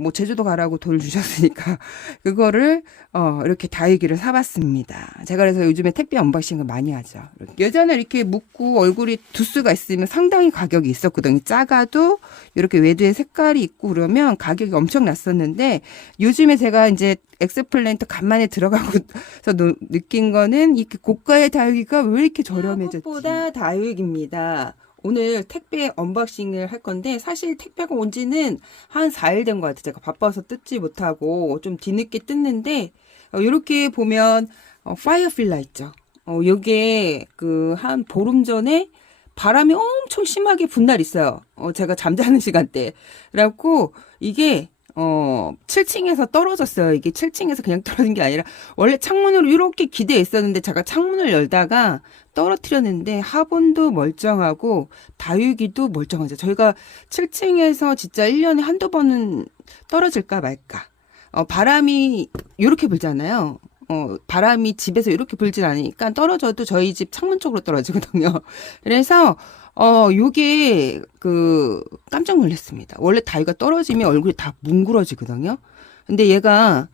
뭐 제주도 가라고 돈을 주셨으니까 그거를 이렇게 다육이를 사봤습니다. 제가 그래서 요즘에 택배 언박싱을 많이 하죠. 예전에 이렇게 묶고 얼굴이 두수가 있으면 상당히 가격이 있었거든요. 작아도 이렇게 외두에 색깔이 있고 그러면 가격이 엄청 났었는데 요즘에 제가 이제 엑스플랜트 간만에 들어가고서 느낀 거는 이렇게 고가의 다육이가 왜 이렇게 저렴해졌지? 보다 다육입니다. 오늘 택배 언박싱을 할 건데 사실 택배가 온 지는 한 4일 된 것 같아요. 제가 바빠서 뜯지 못하고 좀 뒤늦게 뜯는데 이렇게 보면 파이어필라 있죠. 요게 그 한 보름 전에 바람이 엄청 심하게 분 날 있어요. 제가 잠자는 시간대. 그래갖고 이게 7층에서 떨어졌어요. 이게 7층에서 그냥 떨어진 게 아니라 원래 창문으로 이렇게 기대어 있었는데 제가 창문을 열다가 떨어뜨렸는데 화분도 멀쩡하고 다육이도 멀쩡하죠. 저희가 7층에서 진짜 1년에 한두 번은 떨어질까 말까. 바람이 이렇게 불잖아요. 바람이 집에서 이렇게 불진 않으니까 떨어져도 저희 집 창문 쪽으로 떨어지거든요. 그래서 요게 깜짝 놀랐습니다. 원래 다육이가 떨어지면 얼굴이 다 뭉그러지거든요. 근데 얘가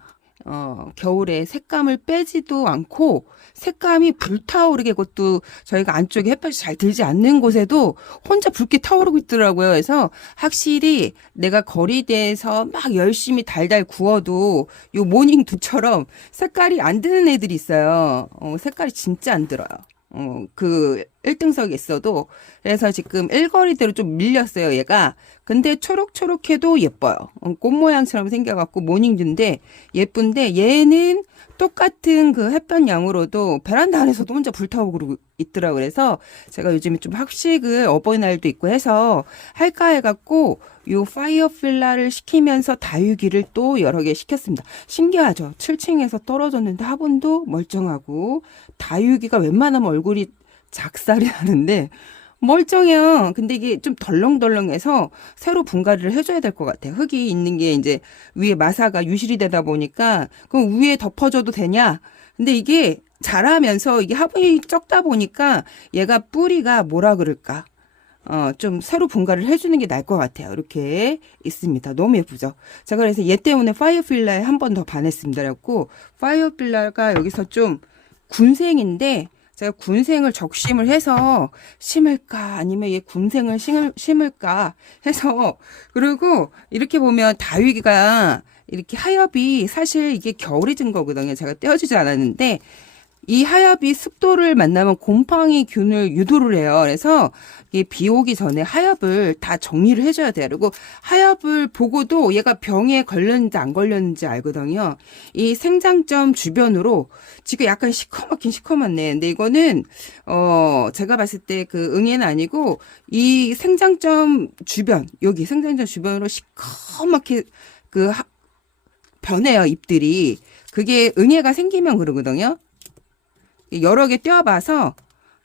겨울에 색감을 빼지도 않고 색감이 불타오르게, 그것도 저희가 안쪽에 햇볕이 잘 들지 않는 곳에도 혼자 붉게 타오르고 있더라고요. 그래서 확실히 내가 거리대에서 막 열심히 달달 구워도 요 모닝두처럼 색깔이 안 드는 애들이 있어요. 색깔이 진짜 안 들어요. 1등석에 있어도. 그래서 지금 일거리대로 좀 밀렸어요, 얘가. 근데 초록초록해도 예뻐요. 꽃 모양처럼 생겨갖고 모닝듀인데 예쁜데 얘는 똑같은 그 햇볕 양으로도 베란다 안에서도 혼자 불타오르고 있더라고요. 그래서 제가 요즘에 좀 학식을 어버이날도 있고 해서 할까 해갖고 요 파이어필라를 시키면서 다육이를 또 여러 개 시켰습니다. 신기하죠? 7층에서 떨어졌는데 화분도 멀쩡하고 다육이가 웬만하면 얼굴이 작살이 나는데 멀쩡해요. 근데 이게 좀 덜렁덜렁해서 새로 분갈이를 해줘야 될 것 같아요. 흙이 있는 게 이제 위에 마사가 유실이 되다 보니까 그럼 위에 덮어줘도 되냐? 근데 이게 자라면서 이게 화분이 적다 보니까 얘가 뿌리가 뭐라 그럴까? 좀 새로 분갈이를 해주는 게 나을 것 같아요. 이렇게 있습니다. 너무 예쁘죠? 제가 그래서 얘 때문에 파이어필라에 한 번 더 반했습니다. 그래갖고 파이어필라가 여기서 좀 군생인데 제가 군생을 적심을 해서 심을까 아니면 얘 군생을 심을까 해서, 그리고 이렇게 보면 다육이가 이렇게 하엽이 사실 이게 겨울에 진 거거든요. 제가 떼어주지 않았는데 이 하엽이 습도를 만나면 곰팡이균을 유도를 해요. 그래서 이 비 오기 전에 하엽을 다 정리를 해줘야 돼요. 그리고 하엽을 보고도 얘가 병에 걸렸는지 안 걸렸는지 알거든요. 이 생장점 주변으로 지금 약간 시커멓네. 근데 이거는 제가 봤을 때 그 응애는 아니고 이 생장점 주변, 여기 생장점 주변으로 시커멓게 변해요, 잎들이. 그게 응애가 생기면 그러거든요. 여러 개 떼어봐서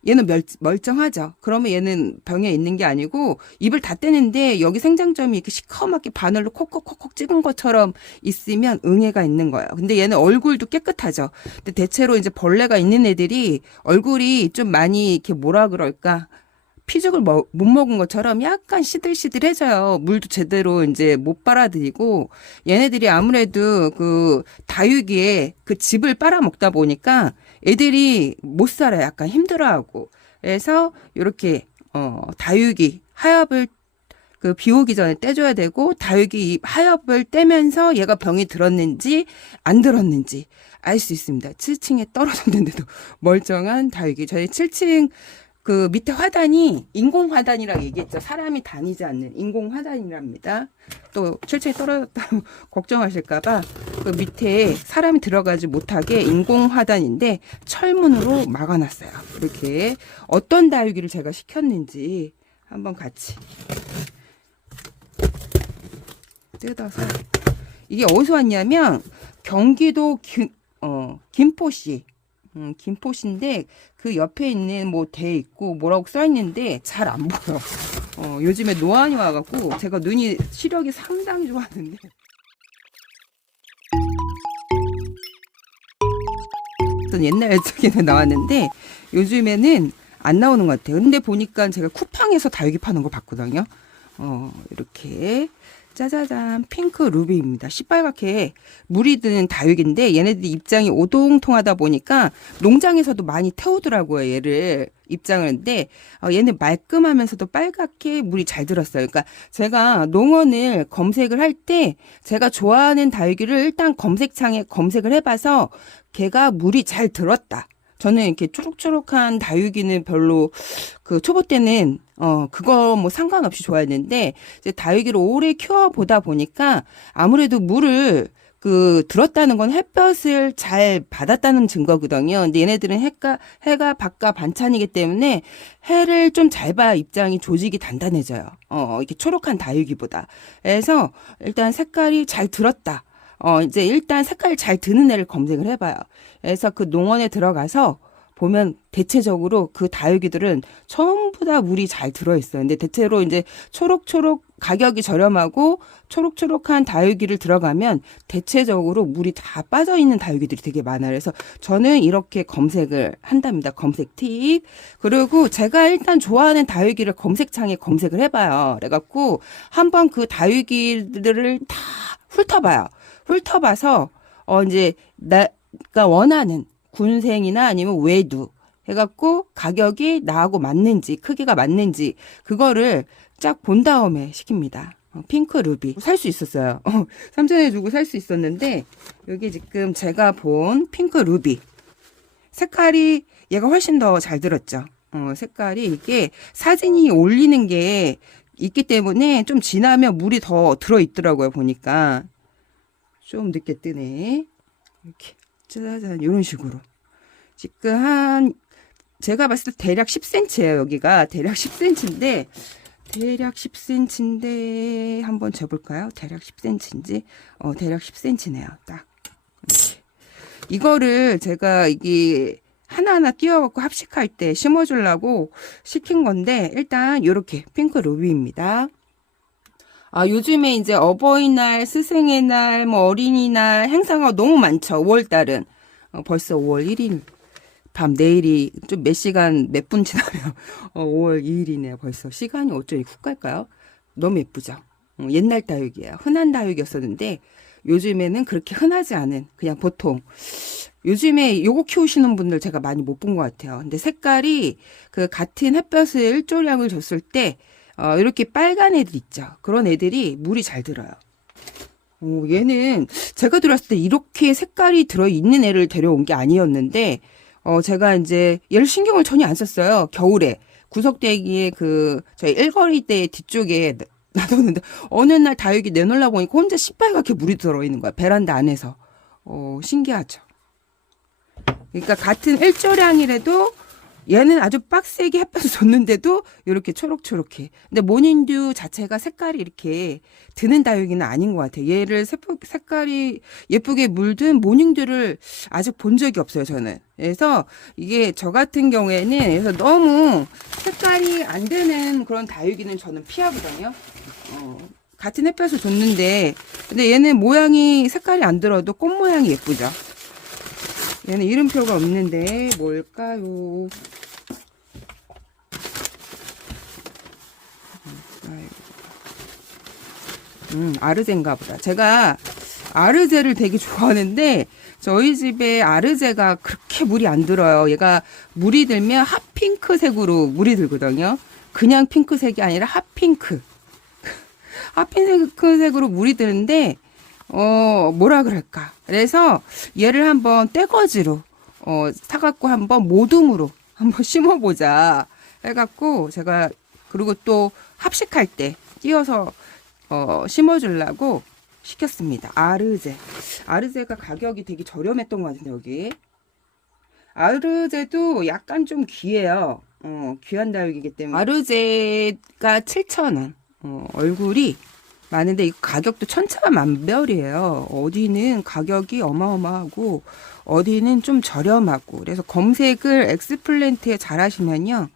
얘는 멀쩡하죠. 그러면 얘는 병에 있는 게 아니고 잎을 다 떼는데 여기 생장점이 이렇게 시커멓게 바늘로 콕콕콕콕 찍은 것처럼 있으면 응애가 있는 거예요. 근데 얘는 얼굴도 깨끗하죠. 근데 대체로 이제 벌레가 있는 애들이 얼굴이 좀 많이 이렇게 뭐라 그럴까? 피죽을 못 먹은 것처럼 약간 시들시들해져요. 물도 제대로 이제 못 빨아들이고, 얘네들이 아무래도 그 다육이에 그 즙을 빨아먹다 보니까 애들이 못 살아요. 약간 힘들어하고. 그래서 이렇게 다육이 하엽을 비 오기 전에 떼줘야 되고, 다육이 하엽을 떼면서 얘가 병이 들었는지 안 들었는지 알 수 있습니다. 7층에 떨어졌는데도 멀쩡한 다육이. 저희 7층 그 밑에 화단이 인공 화단이라고 얘기했죠. 사람이 다니지 않는 인공 화단이랍니다. 또 7층에 떨어졌다고 걱정하실까봐 그 밑에 사람이 들어가지 못하게 인공 화단인데 철문으로 막아놨어요. 이렇게 어떤 다육이를 제가 시켰는지 한번 같이 뜯어서. 이게 어디서 왔냐면 경기도 김포시. 김포시인데 그 옆에 있는 뭐 대 있고 뭐라고 써 있는데 잘 안 보여. 요즘에 노안이 와갖고 제가 눈이 시력이 상당히 좋았는데. 옛날 쪽에는 나왔는데 요즘에는 안 나오는 것 같아요. 근데 보니까 제가 쿠팡에서 다육이 파는 거 봤거든요. 이렇게 짜자잔, 핑크 루비입니다. 시뻘겋게 물이 드는 다육인데 얘네들이 입장이 오동통하다 보니까 농장에서도 많이 태우더라고요. 얘를 입장을 했는데 얘는 말끔하면서도 빨갛게 물이 잘 들었어요. 그러니까 제가 농원을 검색을 할 때 제가 좋아하는 다육이를 일단 검색창에 검색을 해봐서 걔가 물이 잘 들었다. 저는 이렇게 초록초록한 다육이는 별로 그 초보 때는 그거 뭐 상관없이 좋아했는데 이제 다육이를 오래 키워보다 보니까 아무래도 물을 그 들었다는 건 햇볕을 잘 받았다는 증거거든요. 근데 얘네들은 해가 밖과 반찬이기 때문에 해를 좀 잘 봐야 입장이 조직이 단단해져요. 이렇게 초록한 다육이보다. 그래서 일단 색깔이 잘 들었다. 이제 일단 색깔이 잘 드는 애를 검색을 해봐요. 그래서 그 농원에 들어가서 보면 대체적으로 그 다육이들은 전부 다 물이 잘 들어있어요. 근데 대체로 이제 초록초록 가격이 저렴하고 초록초록한 다육이를 들어가면 대체적으로 물이 다 빠져있는 다육이들이 되게 많아요. 그래서 저는 이렇게 검색을 한답니다. 검색 팁. 그리고 제가 일단 좋아하는 다육이를 검색창에 검색을 해봐요. 그래갖고 한번 그 다육이들을 다 훑어봐요. 훑어봐서 이제 내가 원하는 군생이나 아니면 외두 해갖고 가격이 나하고 맞는지 크기가 맞는지 그거를 쫙 본 다음에 시킵니다. 핑크 루비 살 수 있었어요. 3,000원 주고 살 수 있었는데 여기 지금 제가 본 핑크 루비 색깔이 얘가 훨씬 더 잘 들었죠. 색깔이 이게 사진이 올리는 게 있기 때문에 좀 지나면 물이 더 들어있더라고요. 보니까 좀 늦게 뜨네. 이렇게 짜잔 이런 식으로 지금 제가 봤을 때 대략 10cm예요. 여기가 대략 10cm인데 한번 재볼까요? 대략 10cm인지 대략 10cm네요. 딱 이렇게. 이거를 제가 이게 하나하나 띄워갖고 합식할 때 심어주려고 시킨 건데 일단 이렇게 핑크 루비입니다. 요즘에 이제 어버이날, 스승의 날, 뭐 어린이날 행사가 너무 많죠. 5월달은. 벌써 5월 1일. 내일이 좀 몇 시간, 몇 분 지나면 5월 2일이네요. 벌써. 시간이 어쩌니 훅 갈까요? 너무 예쁘죠? 옛날 다육이에요. 흔한 다육이었었는데 요즘에는 그렇게 흔하지 않은 그냥 보통. 요즘에 요거 키우시는 분들 제가 많이 못 본 것 같아요. 근데 색깔이 그 같은 햇볕을 일조량을 줬을 때 이렇게 빨간 애들 있죠. 그런 애들이 물이 잘 들어요. 얘는 제가 들었을 때 이렇게 색깔이 들어있는 애를 데려온 게 아니었는데, 제가 이제 얘를 신경을 전혀 안 썼어요. 겨울에. 구석대기에 저희 일거리대 뒤쪽에 놔뒀는데, 어느 날 다육이 내놓으려고 보니까 혼자 시뻘겋게 물이 들어있는 거야. 베란다 안에서. 신기하죠. 그러니까 같은 일조량이라도 얘는 아주 빡세게 햇볕을 줬는데도 이렇게 초록초록해. 근데 모닝듀 자체가 색깔이 이렇게 드는 다육이는 아닌 것 같아요. 얘를 색깔이 예쁘게 물든 모닝듀를 아직 본 적이 없어요, 저는. 그래서 이게 저 같은 경우에는 그래서 너무 색깔이 안 되는 그런 다육이는 저는 피하거든요. 같은 햇볕을 줬는데 근데 얘는 모양이 색깔이 안 들어도 꽃 모양이 예쁘죠. 얘는 이름표가 없는데 뭘까요? 아르제인가 보다. 제가 아르제를 되게 좋아하는데 저희 집에 아르제가 그렇게 물이 안 들어요. 얘가 물이 들면 핫핑크색으로 물이 들거든요. 그냥 핑크색이 아니라 핫핑크. 핫핑크색으로 물이 드는데 뭐라 그럴까. 그래서 얘를 한번 떼거지로, 사갖고 한번 모둠으로 한번 심어보자. 해갖고 제가, 그리고 또 합식할 때 띄어서, 심어주려고 시켰습니다. 아르제. 아르제가 가격이 되게 저렴했던 것 같은데, 여기. 아르제도 약간 좀 귀해요. 귀한 다육이기 때문에. 아르제가 7,000원. 얼굴이 많은데 이 가격도 천차만별이에요. 어디는 가격이 어마어마하고 어디는 좀 저렴하고 그래서 검색을 엑스플랜트에 잘 하시면요.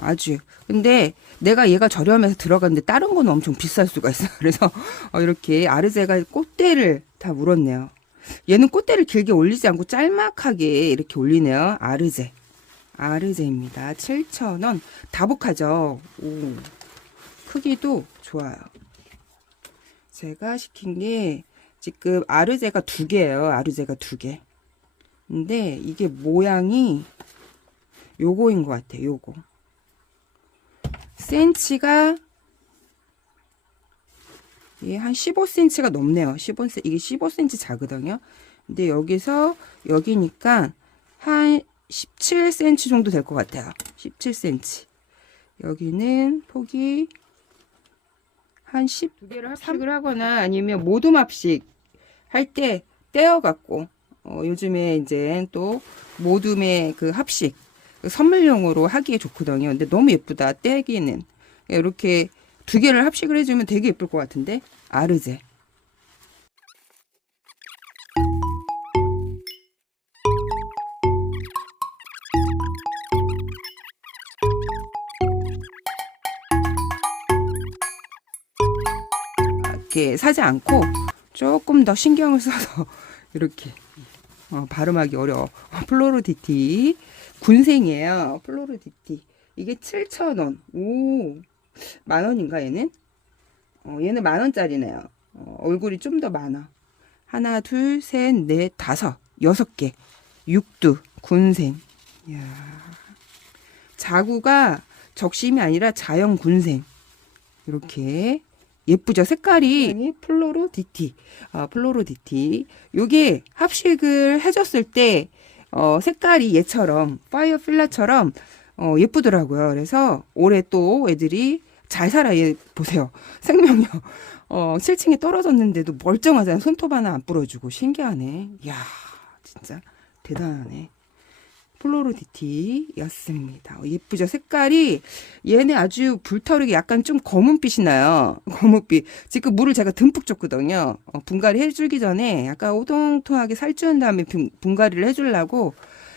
아주 근데 내가 얘가 저렴해서 들어갔는데 다른 거는 엄청 비쌀 수가 있어요. 그래서 이렇게 아르제가 꽃대를 다 물었네요. 얘는 꽃대를 길게 올리지 않고 짤막하게 이렇게 올리네요. 아르제입니다. 7,000원. 다복하죠. 오. 크기도 좋아요. 제가 시킨 게 지금 아르제가 2개예요. 아르제가 2개. 근데 이게 모양이 요거인 것 같아요. 요거. 센치가 이게 한 15cm가 넘네요. 15cm, 이게 15cm 작거든요. 근데 여기서 여기니까 한 17cm 정도 될 것 같아요. 17cm. 여기는 폭이 한 12개를 합식을 하거나 아니면 모둠 합식 할 때 떼어갖고 요즘에 이제 또 모둠의 그 합식 선물용으로 하기에 좋거든요. 근데 너무 예쁘다. 떼기는 이렇게 2개를 합식을 해주면 되게 예쁠 것 같은데. 아르제. 이렇게 사지 않고 조금 더 신경을 써서 이렇게 발음하기 어려워. 플로로디티 군생이에요. 플로로디티 이게 7,000원. 오, 만원인가 얘는? 얘는 만원짜리네요. 얼굴이 좀 더 많아. 하나, 둘, 셋, 넷, 다섯, 6개. 육두 군생. 이야. 자구가 적심이 아니라 자연 군생. 이렇게 예쁘죠? 색깔이 플로로디티. 플로로디티. 요게 합식을 해줬을 때 색깔이 얘처럼 파이어 필라처럼 예쁘더라고요. 그래서 올해 또 애들이 잘 살아. 얘 보세요. 생명력 7층에 떨어졌는데도 멀쩡하잖아요. 손톱 하나 안 부러지고. 신기하네. 이야, 진짜 대단하네. 플로로디티였습니다. 예쁘죠? 색깔이 얘는 아주 불타오르게 약간 좀 검은빛이 나요. 검은빛. 지금 물을 제가 듬뿍 줬거든요. 분갈이 해주기 전에 약간 오동통하게 살찌운 다음에 분갈이를 해주려고.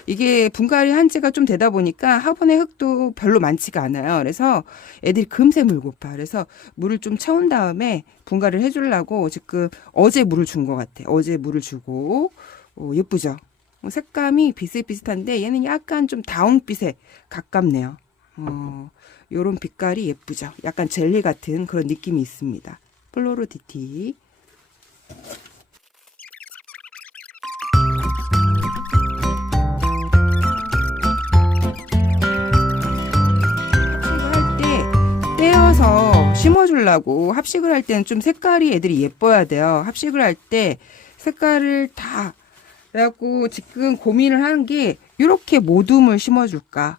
이게 분갈이 한 지가 좀 되다 보니까 화분의 흙도 별로 많지가 않아요. 그래서 애들이 금세 물 고파. 그래서 물을 좀 채운 다음에 분갈이를 해주려고 지금 어제 물을 준 것 같아. 어제 물을 주고. 예쁘죠? 색감이 비슷비슷한데 얘는 약간 좀 다운빛에 가깝네요. 요런 빛깔이 예쁘죠. 약간 젤리 같은 그런 느낌이 있습니다. 플로로디티. 떼어서 심어주려고 합식을 할 때는 좀 색깔이 애들이 예뻐야 돼요. 합식을 할 때 색깔을 다 그래갖고 지금 고민을 하는 게 이렇게 모둠을 심어줄까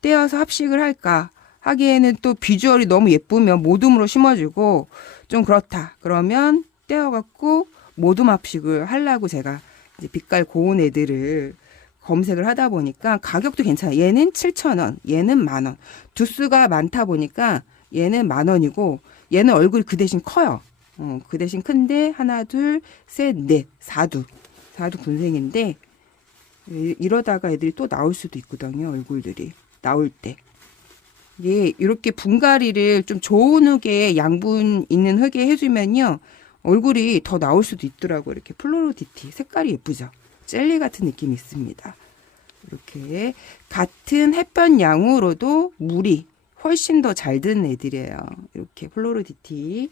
떼어서 합식을 할까 하기에는 또 비주얼이 너무 예쁘면 모둠으로 심어주고 좀 그렇다 그러면 떼어갖고 모둠 합식을 하려고 제가 이제 빛깔 고운 애들을 검색을 하다 보니까 가격도 괜찮아요. 얘는 7,000원, 얘는 만원. 두수가 많다 보니까 얘는 만원이고 얘는 얼굴이 그 대신 커요. 그 대신 큰데 하나, 둘, 셋, 넷, 4두. 4두 군생인데 이러다가 애들이 또 나올 수도 있거든요. 얼굴들이 나올 때. 이게 이렇게 분갈이를 좀 좋은 흙에 양분 있는 흙에 해주면요. 얼굴이 더 나올 수도 있더라고요. 이렇게 플로로디티. 색깔이 예쁘죠. 젤리 같은 느낌이 있습니다. 이렇게 같은 햇볕 양으로도 물이 훨씬 더 잘 드는 애들이에요. 이렇게 플로로디티.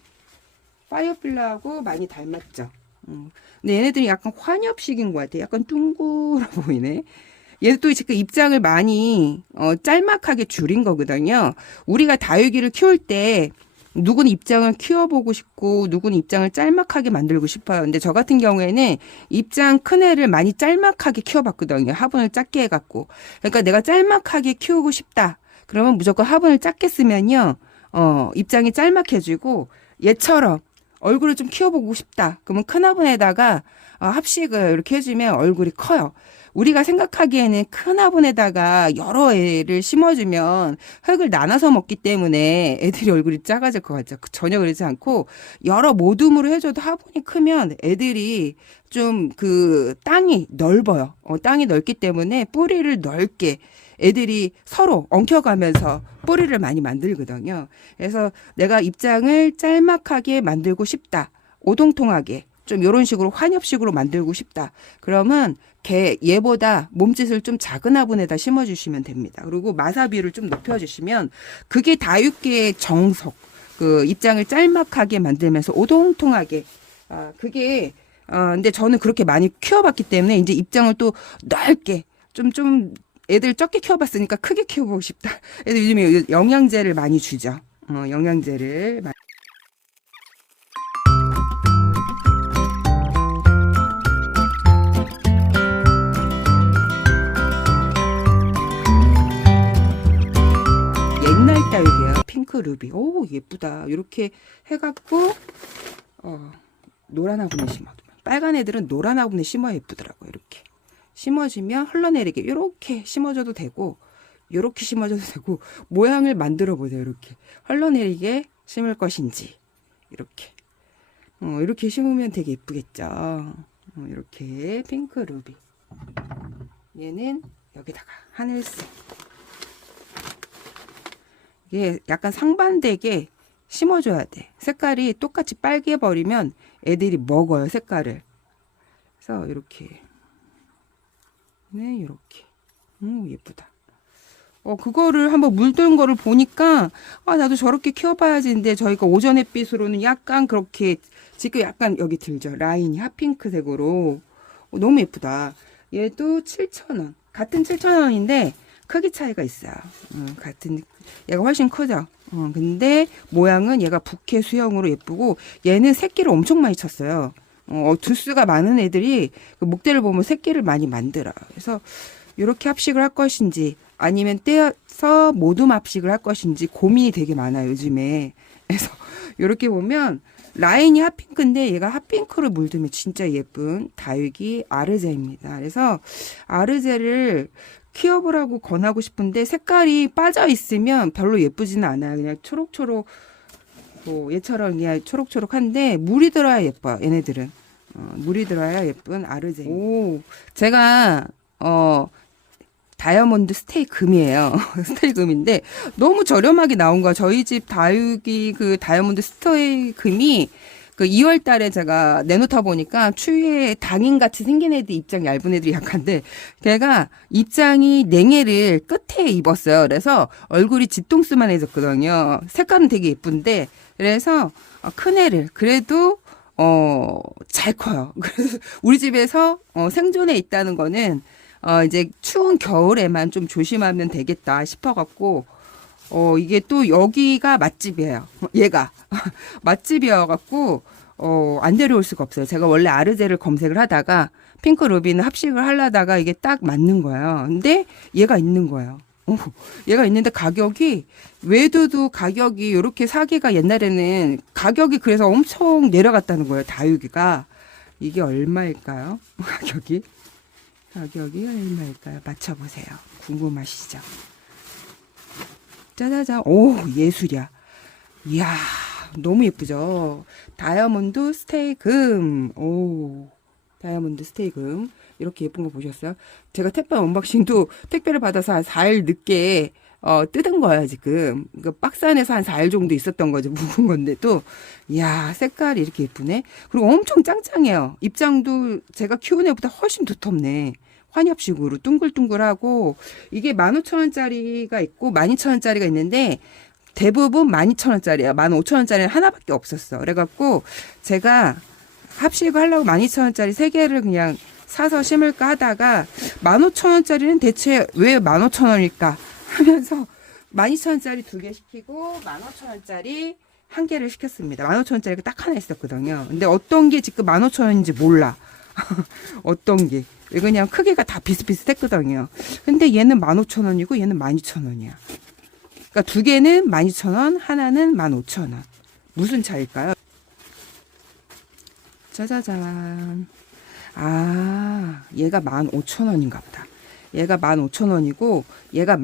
파이어필라하고 많이 닮았죠. 근데 얘네들이 약간 환엽식인 것 같아. 약간 둥그러 보이네. 얘도 지금 입장을 많이 짤막하게 줄인 거거든요. 우리가 다육이를 키울 때 누구는 입장을 키워보고 싶고 누구는 입장을 짤막하게 만들고 싶어요. 근데 저 같은 경우에는 입장 큰 애를 많이 짤막하게 키워봤거든요. 화분을 작게 해갖고. 그러니까 내가 짤막하게 키우고 싶다. 그러면 무조건 화분을 작게 쓰면요. 입장이 짤막해지고 얘처럼 얼굴을 좀 키워보고 싶다. 그러면 큰 화분에다가 합식을 이렇게 해주면 얼굴이 커요. 우리가 생각하기에는 큰 화분에다가 여러 애를 심어주면 흙을 나눠서 먹기 때문에 애들이 얼굴이 작아질 것 같죠. 전혀 그러지 않고 여러 모둠으로 해줘도 화분이 크면 애들이 좀 그 땅이 넓어요. 땅이 넓기 때문에 뿌리를 넓게 애들이 서로 엉켜가면서 뿌리를 많이 만들거든요. 그래서 내가 입장을 짤막하게 만들고 싶다. 오동통하게 좀 이런 식으로 환엽식으로 만들고 싶다. 그러면 얘보다 몸짓을 좀 작은 화분에다 심어주시면 됩니다. 그리고 마사비를 좀 높여주시면 그게 다육계의 정석. 그 입장을 짤막하게 만들면서 오동통하게. 그게 근데 저는 그렇게 많이 키워봤기 때문에 이제 입장을 또 넓게 좀 애들 적게 키워봤으니까 크게 키워보고 싶다. 그래서 요즘에 영양제를 많이 주죠. 영양제를 많이. 옛날 딸기예요. 핑크 루비. 오, 예쁘다. 이렇게 해갖고 노란 화분에 심어도, 빨간 애들은 노란 화분에 심어야 예쁘더라고요. 이렇게 심어주면 흘러내리게 이렇게 심어줘도 되고, 이렇게 심어줘도 되고, 모양을 만들어 보세요. 이렇게 흘러내리게 심을 것인지, 이렇게 이렇게 심으면 되게 예쁘겠죠. 이렇게 핑크 루비. 얘는 여기다가 하늘색. 이게 약간 상반되게 심어줘야 돼. 색깔이 똑같이 빨개 버리면 애들이 먹어요, 색깔을. 그래서 이렇게. 네, 이렇게. 예쁘다. 그거를 한번 물든 거를 보니까, 나도 저렇게 키워봐야지. 근데 저희가 오전 햇빛으로는 약간 그렇게, 지금 약간 여기 들죠. 라인이 핫핑크색으로. 너무 예쁘다. 얘도 7,000원. 같은 7,000원인데, 크기 차이가 있어요. 얘가 훨씬 크죠. 근데 모양은 얘가 부케 수형으로 예쁘고, 얘는 새끼를 엄청 많이 쳤어요. 두수가 많은 애들이 그 목대를 보면 새끼를 많이 만들어요. 그래서 이렇게 합식을 할 것인지 아니면 떼어서 모둠 합식을 할 것인지 고민이 되게 많아요, 요즘에. 그래서 이렇게 보면 라인이 핫핑크인데 얘가 핫핑크로 물들면 진짜 예쁜 다육이 아르제입니다. 그래서 아르제를 키워보라고 권하고 싶은데 색깔이 빠져 있으면 별로 예쁘지는 않아요. 그냥 초록초록, 얘처럼 그냥 초록초록한데 물이 들어야 예뻐요. 얘네들은 물이 들어야 예쁜 아르제. 제가 다이아몬드 스테이 금이에요. 스테이 금인데 너무 저렴하게 나온 거야. 저희 집 다육이 그 다이아몬드 스테이 금이 그 2월 달에 제가 내놓다 보니까 추위에 당인같이 생긴 애들, 입장 얇은 애들이 약한데 걔가 입장이 냉해를 끝에 입었어요. 그래서 얼굴이 뒤통수만 해졌거든요. 색깔은 되게 예쁜데 그래서 큰 애를 그래도 잘 커요. 그래서 우리 집에서 생존해 있다는 거는 이제 추운 겨울에만 좀 조심하면 되겠다 싶어갖고 이게 또 여기가 맛집이에요. 얘가 맛집이어갖고 안 데려올 수가 없어요. 제가 원래 아르제를 검색을 하다가 핑크 루비는 합식을 하려다가 이게 딱 맞는 거예요. 근데 얘가 있는 거예요. 얘가 있는데 가격이 외도도 가격이 이렇게 사기가 옛날에는 가격이 그래서 엄청 내려갔다는 거예요. 다육이가 이게 얼마일까요? 가격이 얼마일까요? 맞춰보세요. 궁금하시죠? 짜자잔. 오, 예술이야. 이야, 너무 예쁘죠? 다이아몬드 스테이금. 오, 다이아몬드 스테이금. 이렇게 예쁜 거 보셨어요? 제가 택배 언박싱도 택배를 받아서 한 4일 늦게 뜯은 거야, 지금. 그 박스 안에서 한 4일 정도 있었던 거죠. 묵은 건데도. 이야, 색깔이 이렇게 예쁘네. 그리고 엄청 짱짱해요. 입장도 제가 키운 애보다 훨씬 두텁네. 환엽식으로 둥글둥글하고 이게 15,000원짜리가 있고 12,000원짜리가 있는데 대부분 12,000원짜리야. 15,000원짜리는 하나밖에 없었어. 그래갖고 제가 합식을 하려고 12,000원짜리 3개를 그냥 사서 심을까 하다가 15,000원짜리는 대체 왜 15,000원일까 하면서 12,000원짜리 2개 시키고 15,000원짜리 1개를 시켰습니다. 15,000원짜리가 딱 하나 있었거든요. 근데 어떤 게 지금 15,000원인지 몰라. 어떤 게. 그냥 크기가 다 비슷비슷했거든요. 근데 얘는 15,000원이고 얘는 12,000원이야. 그러니까 2개는 12,000원, 하나는 15,000원. 무슨 차일까요? 짜자잔. 얘가 15,000원인가 보다. 얘가 15,000원이고 얘가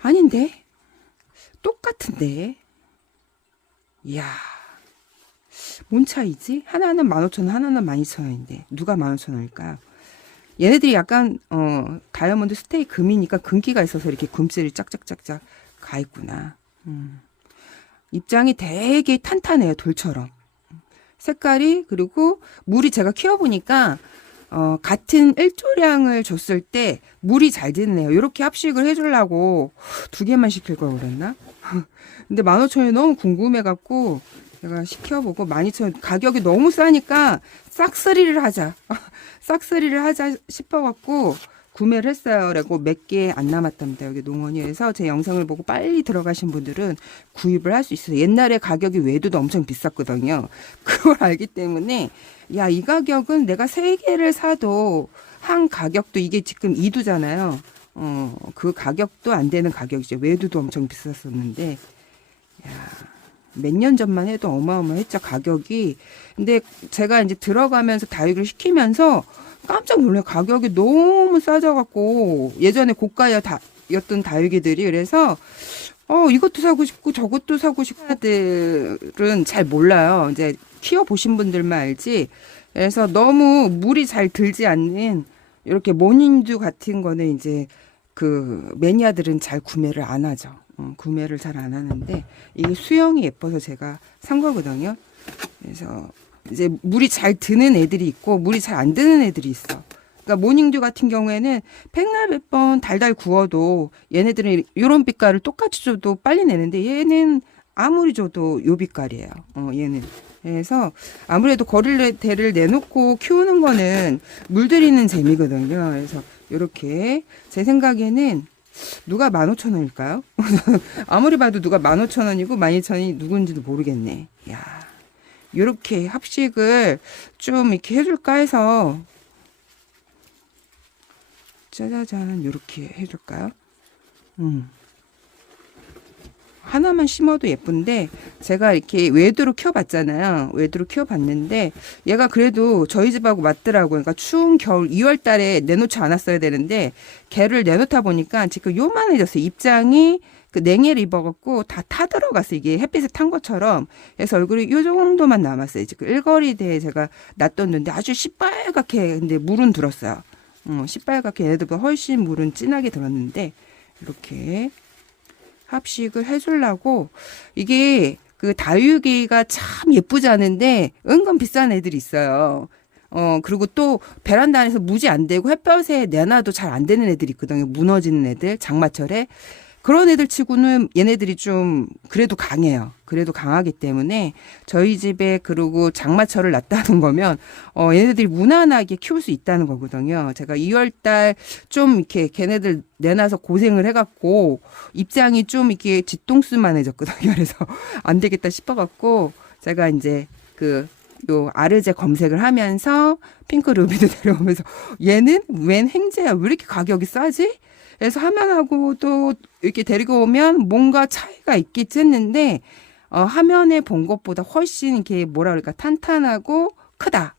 아닌데? 똑같은데? 이야. 뭔 차이지? 하나는 15,000원, 하나는 12,000원인데 누가 15,000원일까요? 얘네들이 약간 다이아몬드 스테이 금이니까 금기가 있어서 이렇게 금슬이 짝짝짝짝 가 있구나. 입장이 되게 탄탄해요. 돌처럼. 색깔이 그리고 물이 제가 키워보니까 같은 일조량을 줬을 때 물이 잘 드네요. 이렇게 합식을 해주려고 2개만 시킬 걸 그랬나? 근데 15,000원이 너무 궁금해갖고 제가 시켜보고 12,000원 가격이 너무 싸니까 싹쓸이를 하자. 싹쓸이를 하자 싶어갖고 구매를 했어요. 그리고 몇 개 안 남았답니다. 여기 농원이에서 제 영상을 보고 빨리 들어가신 분들은 구입을 할 수 있어요. 옛날에 가격이 외도도 엄청 비쌌거든요. 그걸 알기 때문에 야, 이 가격은 내가 3개를 사도 한 가격도 이게 지금 2두잖아요. 그 가격도 안 되는 가격이죠. 외도도 엄청 비쌌었는데 야, 몇 년 전만 해도 어마어마했죠, 가격이. 근데 제가 이제 들어가면서 다육을 시키면서 깜짝 놀래. 가격이 너무 싸져갖고 예전에 고가였던 다육이들이 그래서 이것도 사고 싶고 저것도 사고 싶고 들은 잘 몰라요. 이제 키워 보신 분들만 알지. 그래서 너무 물이 잘 들지 않는 이렇게 모닝듀 같은 거는 이제 그 매니아들은 잘 구매를 안 하죠. 구매를 잘 안 하는데 이게 수영이 예뻐서 제가 산 거거든요. 그래서 이제 물이 잘 드는 애들이 있고 물이 잘 안 드는 애들이 있어. 그러니까 모닝듀 같은 경우에는 백날 백 번 달달 구워도 얘네들은 이런 빛깔을 똑같이 줘도 빨리 내는데 얘는 아무리 줘도 요 빛깔이에요. 얘는. 그래서 아무래도 거리대를 내놓고 키우는 거는 물들이는 재미거든요. 그래서 이렇게 제 생각에는 누가 15,000원일까요? 아무리 봐도 누가 15,000원이고 12,000원이 누군지도 모르겠네. 야, 요렇게 합식을 좀 이렇게 해줄까 해서 짜자잔 요렇게 해줄까요? 하나만 심어도 예쁜데 제가 이렇게 외도로 키워봤잖아요. 외도로 키워봤는데 얘가 그래도 저희 집하고 맞더라고요. 그러니까 추운 겨울 2월 달에 내놓지 않았어야 되는데 걔를 내놓다 보니까 지금 요만해졌어요. 입장이 그 냉해를 입어갖고 다 타들어갔어요. 이게 햇빛에 탄 것처럼. 그래서 얼굴이 요 정도만 남았어요. 지금 일거리대에 제가 놔뒀는데 아주 시뻘겋게 근데 물은 들었어요. 시뻘겋게 얘네들보다 훨씬 물은 진하게 들었는데 이렇게 합식을 해주려고 이게 그 다육이가 참 예쁘지 않은데 은근 비싼 애들이 있어요. 그리고 또 베란다 안에서 무지 안 되고 햇볕에 내놔도 잘 안 되는 애들이 있거든요. 무너지는 애들, 장마철에. 그런 애들 치고는 얘네들이 좀 그래도 강해요. 그래도 강하기 때문에 저희 집에 그리고 장마철을 놨다는 거면 얘네들이 무난하게 키울 수 있다는 거거든요. 제가 2월달 좀 이렇게 걔네들 내놔서 고생을 해갖고 입장이 좀 이렇게 뒤통수만해졌거든요. 그래서 안 되겠다 싶어갖고 제가 이제 요 아르제 검색을 하면서 핑크 루비도 데려오면서 얘는 웬 행제야? 왜 이렇게 가격이 싸지? 그래서 화면하고 또 이렇게 데리고 오면 뭔가 차이가 있겠지 했는데 화면에 본 것보다 훨씬 이렇게 뭐라 그럴까 탄탄하고 크다.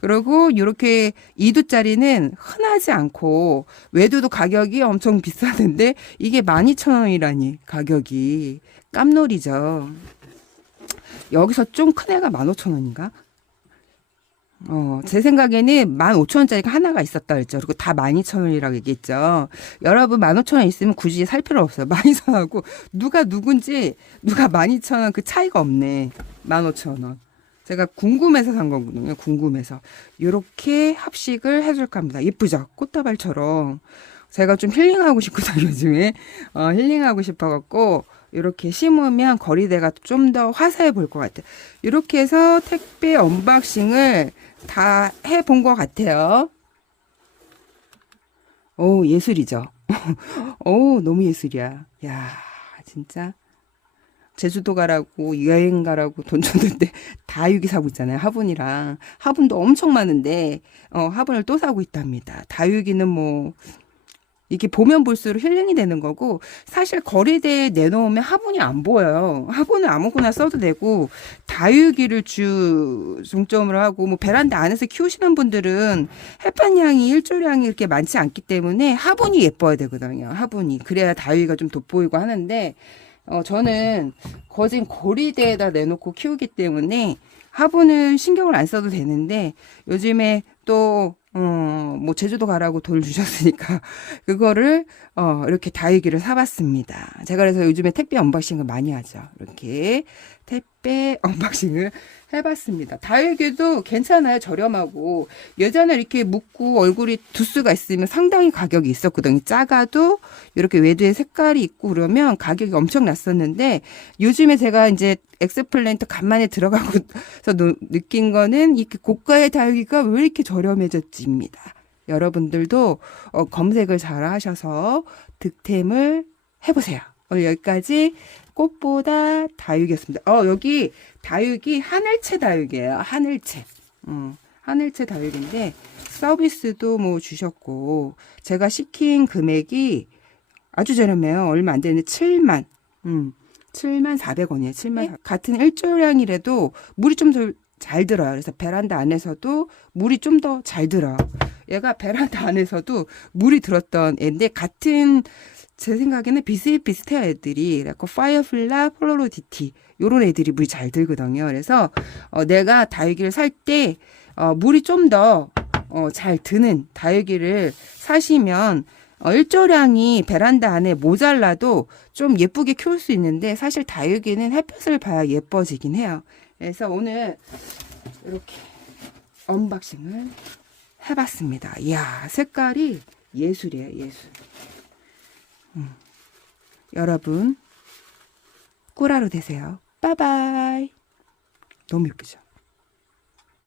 그리고 이렇게 2두짜리는 흔하지 않고 외두도 가격이 엄청 비싸는데 이게 12,000원이라니 가격이 깜놀이죠. 여기서 좀 큰 애가 15,000원인가? 제 생각에는 15,000원짜리가 하나가 있었다 그랬죠. 그리고 다 12,000원이라고 얘기했죠. 여러분 15,000원 있으면 굳이 살 필요 없어요. 12,000원하고 누가 누군지 누가 12,000원 그 차이가 없네. 15,000원. 제가 궁금해서 산 거거든요. 궁금해서. 요렇게 합식을 해줄까 합니다. 예쁘죠? 꽃다발처럼. 제가 좀 힐링하고 싶거든요. 요즘에. 힐링하고 싶어갖고 이렇게 심으면 거리대가 좀 더 화사해 보일 것 같아요. 이렇게 해서 택배 언박싱을 다 해본 것 같아요. 오, 예술이죠. 오, 너무 예술이야. 야, 진짜. 제주도 가라고 여행 가라고 돈 줬는데 다육이 사고 있잖아요. 화분이랑. 화분도 엄청 많은데 화분을 또 사고 있답니다. 다육이는 뭐 이게 보면 볼수록 힐링이 되는 거고 사실 거리대에 내놓으면 화분이 안 보여요. 화분은 아무거나 써도 되고 다육이를 중점으로 하고 뭐 베란다 안에서 키우시는 분들은 햇볕량이 일조량이 이렇게 많지 않기 때문에 화분이 예뻐야 되거든요. 화분이 그래야 다육이가 좀 돋보이고 하는데 저는 거진 거리대에다 내놓고 키우기 때문에 화분은 신경을 안 써도 되는데 요즘에 또 뭐 제주도 가라고 돈 주셨으니까 그거를 이렇게 다육이를 사봤습니다. 제가 그래서 요즘에 택배 언박싱을 많이 하죠. 이렇게 택배 언박싱을 해봤습니다. 다육이도 괜찮아요. 저렴하고 예전에 이렇게 묶고 얼굴이 두수가 있으면 상당히 가격이 있었거든요. 작아도 이렇게 외두에 색깔이 있고 그러면 가격이 엄청 났었는데 요즘에 제가 이제 엑스플랜트 간만에 들어가고서 느낀 거는 이렇게 고가의 다육이가 왜 이렇게 저렴해졌지입니다. 여러분들도 검색을 잘 하셔서 득템을 해보세요. 오늘 여기까지 꽃보다 다육이었습니다. 여기 다육이 하늘채 다육이에요. 하늘채. 하늘채 다육인데 서비스도 뭐 주셨고 제가 시킨 금액이 아주 저렴해요. 얼마 안 되는데 7만. 7만 400원이에요. 7만. 같은 일조량이라도 물이 좀 잘 들어요. 그래서 베란다 안에서도 물이 좀 더 잘 들어요. 얘가 베란다 안에서도 물이 들었던 애인데 같은 제 생각에는 비슷비슷해요. 애들이. 그래서 파이어플라, 플로로디티 요런 애들이 물이 잘 들거든요. 그래서 내가 다육이를 살 때 물이 좀 더 잘 드는 다육이를 사시면 일조량이 베란다 안에 모자라도 좀 예쁘게 키울 수 있는데 사실 다육이는 햇볕을 봐야 예뻐지긴 해요. 그래서 오늘 이렇게 언박싱을 해봤습니다. 이야, 색깔이 예술이에요, 예술. 여러분, 꿀하루 되세요. 빠이바이. 너무 예쁘죠?